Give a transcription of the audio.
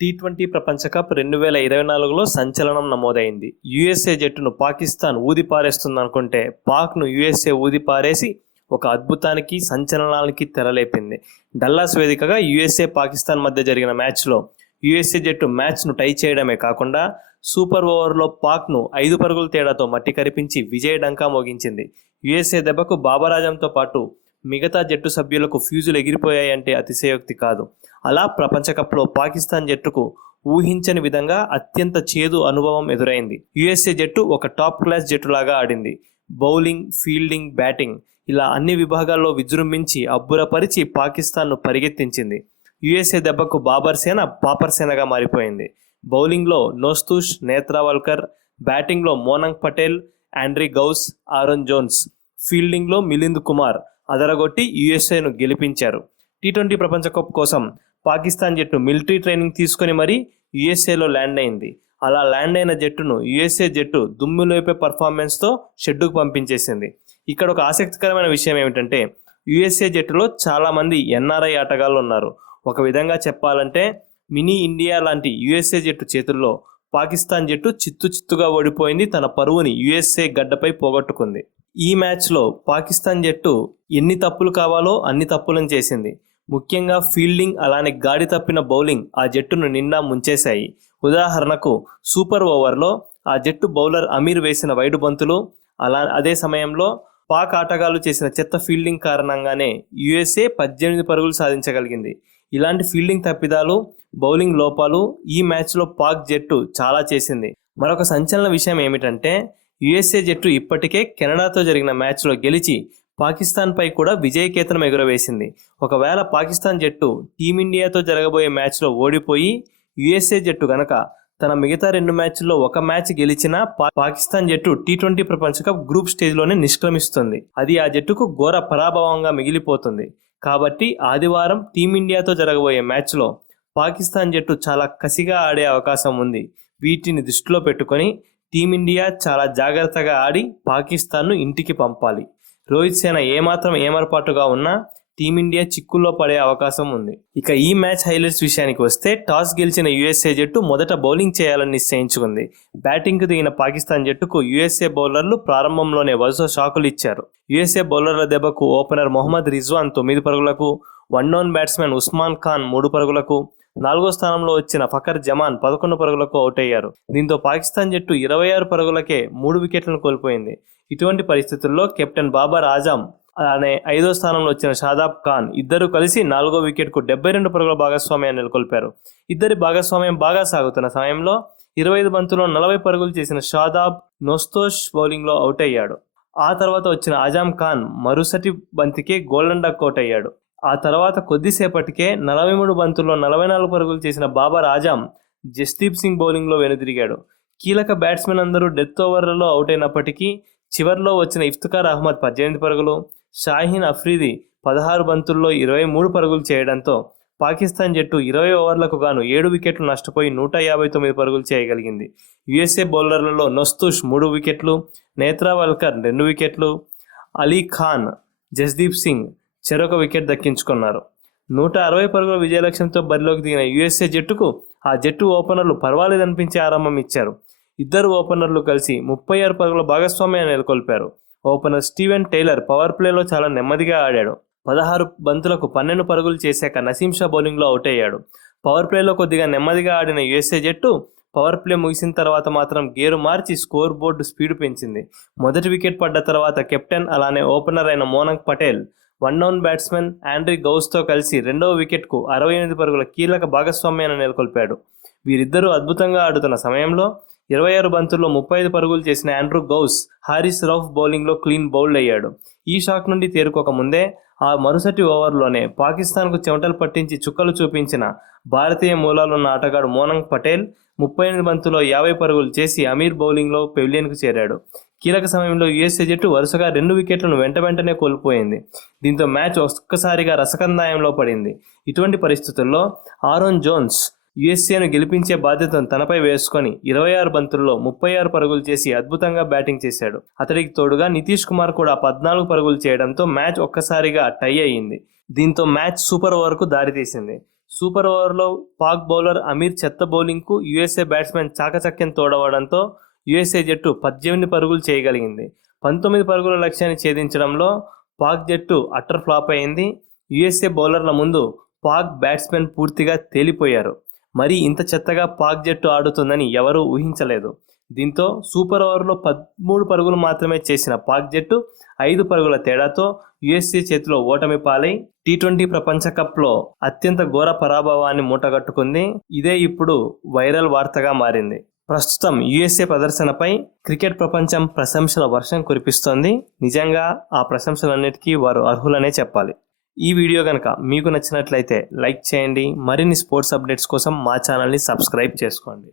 T20 ప్రపంచ cup 2024లో సంచలనం నమోదైంది. యూఎస్ఏ జట్టును పాకిస్తాన్ ఊదిపారేస్తుందనుకుంటే పాక్ను యూఎస్ఏ ఊదిపారేసి ఒక అద్భుతానికి, సంచలనానికి తెరలేపింది. డల్లాస్ వేదికగా యూఎస్ఏ పాకిస్తాన్ మధ్య జరిగిన మ్యాచ్లో యూఎస్ఏ జట్టు మ్యాచ్ను టై చేయడమే కాకుండా సూపర్ ఓవర్లో పాక్ను 5 పరుగుల తేడాతో మట్టి కరిపించి విజయ డంకా మోగించింది. యూఎస్ఏ దెబ్బకు బాబర్ ఆజంతో పాటు మిగతా జట్టు సభ్యులకు ఫ్యూజులు ఎగిరిపోయాయంటే అతిశయోక్తి కాదు. అలా ప్రపంచ కప్లో పాకిస్తాన్ జట్టుకు ఊహించని విధంగా అత్యంత చేదు అనుభవం ఎదురైంది. యూఎస్ఏ జట్టు ఒక టాప్ క్లాస్ జట్టులాగా ఆడింది. బౌలింగ్, ఫీల్డింగ్, బ్యాటింగ్ ఇలా అన్ని విభాగాల్లో విజృంభించి అబ్బురపరిచి పాకిస్తాన్ను పరిగెత్తించింది. యూఎస్ఏ దెబ్బకు బాబర్ సేన పాపర్ సేనగా మారిపోయింది. బౌలింగ్లో నోస్తూష్, నేత్రావల్కర్, బ్యాటింగ్లో Monank Patel, Andries Gous, Aaron Jones, ఫీల్డింగ్లో మిలింద్ కుమార్ అదరగొట్టి యూఎస్ఏను గెలిపించారు. టీ20 ప్రపంచ కప్ కోసం పాకిస్తాన్ జట్టు మిలిటరీ ట్రైనింగ్ తీసుకొని మరీ యూఎస్ఏలో ల్యాండ్ అయింది. అలా ల్యాండ్ అయిన జట్టును యూఎస్ఏ జట్టు దుమ్ములేపే పర్ఫార్మెన్స్తో షెడ్డుకు పంపించేసింది. ఇక్కడ ఒక ఆసక్తికరమైన విషయం ఏమిటంటే యూఎస్ఏ జట్టులో చాలామంది ఎన్ఆర్ఐ ఆటగాళ్ళు ఉన్నారు. ఒక విధంగా చెప్పాలంటే మినీ ఇండియా లాంటి యూఎస్ఏ జట్టు చేతుల్లో పాకిస్తాన్ జట్టు చిత్తుగా ఓడిపోయింది. తన పరువుని యూఎస్ఏ గడ్డపై పోగొట్టుకుంది. ఈ మ్యాచ్లో పాకిస్తాన్ జట్టు ఎన్ని తప్పులు కావాలో అన్ని తప్పులను చేసింది. ముఖ్యంగా ఫీల్డింగ్, అలానే గాడి తప్పిన బౌలింగ్ ఆ జట్టును నిండా ముంచేశాయి. ఉదాహరణకు సూపర్ ఓవర్లో ఆ జట్టు బౌలర్ అమీర్ వేసిన వైడు బంతులు, అదే సమయంలో పాక్ ఆటగాళ్లు చేసిన చెత్త ఫీల్డింగ్ కారణంగానే యూఎస్ఏ 18 పరుగులు సాధించగలిగింది. ఇలాంటి ఫీల్డింగ్ తప్పిదాలు, బౌలింగ్ లోపాలు ఈ మ్యాచ్లో పాక్ జట్టు చాలా చేసింది. మరొక సంచలన విషయం ఏమిటంటే యూఎస్ఏ జట్టు ఇప్పటికే కెనడాతో జరిగిన మ్యాచ్లో గెలిచి పాకిస్తాన్పై కూడా విజయకేతనం ఎగురవేసింది. ఒకవేళ పాకిస్తాన్ జట్టు టీమిండియాతో జరగబోయే మ్యాచ్లో ఓడిపోయి యూఎస్ఏ జట్టు గనక తన మిగతా 2 మ్యాచ్ల్లో ఒక మ్యాచ్ గెలిచినా పాకిస్తాన్ జట్టు టీ20 ప్రపంచ కప్ గ్రూప్ స్టేజ్లోనే నిష్క్రమిస్తుంది. అది ఆ జట్టుకు ఘోర పరాభవంగా మిగిలిపోతుంది. కాబట్టి ఆదివారం టీమిండియాతో జరగబోయే మ్యాచ్లో పాకిస్తాన్ జట్టు చాలా కసిగా ఆడే అవకాశం ఉంది. వీటిని దృష్టిలో పెట్టుకొని టీమిండియా చాలా జాగ్రత్తగా ఆడి పాకిస్తాన్ను ఇంటికి పంపాలి. రోహిత్ సేన ఏమాత్రం ఏమరపాటుగా ఉన్నా టీమిండియా చిక్కుల్లో పడే అవకాశం ఉంది. ఇక ఈ మ్యాచ్ హైలైట్స్ విషయానికి వస్తే టాస్ గెలిచిన యూఎస్ఏ జట్టు మొదట బౌలింగ్ చేయాలని నిశ్చయించుకుంది. బ్యాటింగ్కు దిగిన పాకిస్తాన్ జట్టుకు యూఎస్ఏ బౌలర్లు ప్రారంభంలోనే వరుస షాకులు ఇచ్చారు. యూఎస్ఏ బౌలర్ల దెబ్బకు ఓపెనర్ మొహమ్మద్ రిజ్వాన్ 9 పరుగులకు, one down batsmen Usman Khan 3 పరుగులకు, 4వ స్థానంలో వచ్చిన ఫకర్ జమాన్ 11 పరుగులకు అవుట్ అయ్యారు. దీంతో పాకిస్తాన్ జట్టు 26 పరుగులకే 3 వికెట్లను కోల్పోయింది. ఇటువంటి పరిస్థితుల్లో కెప్టెన్ బాబర్ ఆజం అలానే 5వ స్థానంలో వచ్చిన షాదాబ్ ఖాన్ ఇద్దరు కలిసి 4వ వికెట్కు 72 పరుగుల భాగస్వామ్యాన్ని నెలకొల్పారు. ఇద్దరి భాగస్వామ్యం బాగా సాగుతున్న సమయంలో 25 బంతుల్లో 40 పరుగులు చేసిన షాదాబ్ నోస్తోష్ బౌలింగ్లో అవుట్ అయ్యాడు. ఆ తర్వాత వచ్చిన ఆజం ఖాన్ మరుసటి బంతికే గోల్డెన్ డక్ అవుట్ అయ్యాడు. ఆ తర్వాత కొద్దిసేపటికే 43 బంతుల్లో 44 పరుగులు చేసిన బాబర్ ఆజం జస్దీప్ సింగ్ బౌలింగ్లో వెనుదిరిగాడు. కీలక బ్యాట్స్మెన్ అందరూ డెత్ ఓవర్లలో అవుట్ అయినప్పటికీ చివర్లో వచ్చిన ఇఫ్తిఖార్ అహ్మద్ 18 పరుగులు, షాహీన్ అఫ్రీది 16 బంతుల్లో 23 పరుగులు చేయడంతో పాకిస్తాన్ జట్టు 20 ఓవర్లకు గాను 7 వికెట్లు నష్టపోయి 159 పరుగులు చేయగలిగింది. యూఎస్ఏ బౌలర్లలో నోస్తూష్ 3 వికెట్లు, నేత్రావల్కర్ 2 వికెట్లు, అలీ ఖాన్, జస్దీప్ సింగ్ చెరొక వికెట్ దక్కించుకున్నారు. 160 పరుగుల విజయలక్ష్యంతో బరిలోకి దిగిన యూఎస్ఏ జట్టుకు ఆ జట్టు ఓపెనర్లు పర్వాలేదనిపించే ఆరంభం ఇచ్చారు. ఇద్దరు ఓపెనర్లు కలిసి 36 పరుగుల భాగస్వామ్యాన్ని నెలకొల్పారు. ఓపెనర్ స్టీవెన్ టైలర్ పవర్ ప్లేలో చాలా నెమ్మదిగా ఆడాడు. 16 బంతులకు 12 పరుగులు చేశాక నసీం షా బౌలింగ్లో అవుట్ అయ్యాడు. పవర్ ప్లేలో కొద్దిగా నెమ్మదిగా ఆడిన యూఎస్ఏ జట్టు పవర్ ప్లే ముగిసిన తర్వాత మాత్రం గేరు మార్చి స్కోర్ బోర్డు స్పీడ్ పెంచింది. మొదటి వికెట్ పడ్డ తర్వాత కెప్టెన్ అలానే ఓపెనర్ అయిన Monank Patel one down batsmen Andries గౌస్తో కలిసి 2వ వికెట్కు 68 పరుగుల కీలక భాగస్వామ్యాన్ని నెలకొల్పాడు. వీరిద్దరూ అద్భుతంగా ఆడుతున్న సమయంలో 26 బంతుల్లో 35 పరుగులు చేసిన ఆండ్రూ గౌస్ హారిస్ రౌఫ్ బౌలింగ్లో క్లీన్ బౌల్డ్ అయ్యాడు. ఈ షాక్ నుండి తేరుకోక ముందే ఆ మరుసటి ఓవర్లోనే పాకిస్తాన్కు చెమటలు పట్టించి చుక్కలు చూపించిన భారతీయ మూలాలున్న ఆటగాడు మోనంగ్ పటేల్ 38 బంతుల్లో 50 పరుగులు చేసి అమీర్ బౌలింగ్లో పెవిలియన్కు చేరాడు. కీలక సమయంలో యూఎస్ఏ జట్టు వరుసగా 2 వికెట్లను వెంటనే కోల్పోయింది. దీంతో మ్యాచ్ ఒక్కసారిగా రసకందాయంలో పడింది. ఇటువంటి పరిస్థితుల్లో ఆరోన్ జోన్స్ యూఎస్ఏను గెలిపించే బాధ్యతను తనపై వేసుకొని 26 బంతుల్లో 36 పరుగులు చేసి అద్భుతంగా బ్యాటింగ్ చేశాడు. అతడికి తోడుగా నితీష్ కుమార్ కూడా 14 పరుగులు చేయడంతో మ్యాచ్ ఒక్కసారిగా టై అయ్యింది. దీంతో మ్యాచ్ సూపర్ ఓవర్కు దారితీసింది. సూపర్ ఓవర్లో పాక్ బౌలర్ అమీర్ చెత్త బౌలింగ్కు యుఎస్ఏ బ్యాట్స్మెన్ చాకచక్యం తోడవడంతో యుఎస్ఏ జట్టు 18 పరుగులు చేయగలిగింది. 19 పరుగుల లక్ష్యాన్ని ఛేదించడంలో పాక్ జట్టు అట్టర్ ఫ్లాప్ అయింది. యుఎస్ఏ బౌలర్ల ముందు పాక్ బ్యాట్స్మెన్ పూర్తిగా తేలిపోయారు. మరి ఇంత చెత్తగా పాక్ జట్టు ఆడుతుందని ఎవరూ ఊహించలేదు. దీంతో సూపర్ ఓవర్లో 13 పరుగులు మాత్రమే చేసిన పాక్ జట్టు 5 పరుగుల తేడాతో యుఎస్ఏ చేతిలో ఓటమి పాలై టీ20 ప్రపంచ కప్లో అత్యంత ఘోర పరాభవాన్ని మూటగట్టుకుంది. ఇదే ఇప్పుడు వైరల్ వార్తగా మారింది. ప్రస్తుతం యుఎస్ఏ ప్రదర్శనపై క్రికెట్ ప్రపంచం ప్రశంసల వర్షం కురిపిస్తోంది. నిజంగా ఆ ప్రశంసలన్నిటికీ వారు అర్హులనే చెప్పాలి. ఈ వీడియో కనుక మీకు నచ్చినట్లయితే లైక్ చేయండి. మరిన్ని స్పోర్ట్స్ అప్డేట్స్ కోసం మా ఛానల్ని సబ్స్క్రైబ్ చేసుకోండి.